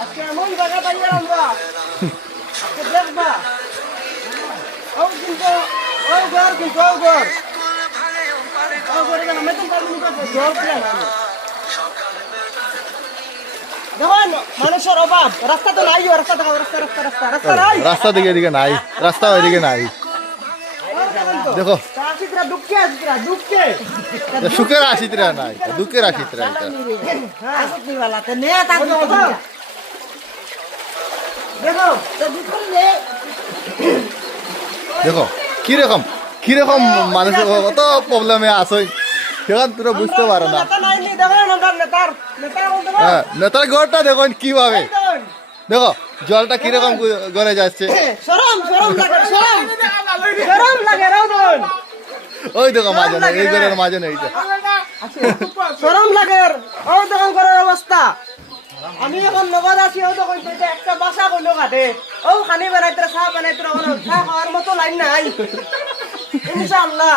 আজকে এমন জায়গা পাইয়া আমরা আজকে দেখবা ও কিন্তু ও ঘর আমি তো পাবো না জল প্ল্যান দেখুন মানুষের অভাব রাস্তা তো নাই রাস্তা নাই রাস্তা দিকে নাই রাস্তা ওইদিকে নাই দেখো সুখের আসিতরা নাই দুঃখের আসিতরা দেখো কিরকম কিরকম মানুষের কত প্রবলেমে আসই সেখান তোরা বুঝতে পারো না হ্যাঁ নেতার ঘরটা দেখো কিভাবে দেখো জলটা কিরকম গড়ে যাচ্ছে ওই দেখো মাঝে নেই এই ঘরের মাঝে নেই শরম লাগে ও তখন করার অবস্থা আমি এখন নগদ আছি ও তখন একটা বাসা করলো কাটে ও খানি বানাইতে চা বানাইতে চা খাওয়ার মতো লাইন নাই ইনশাআল্লাহ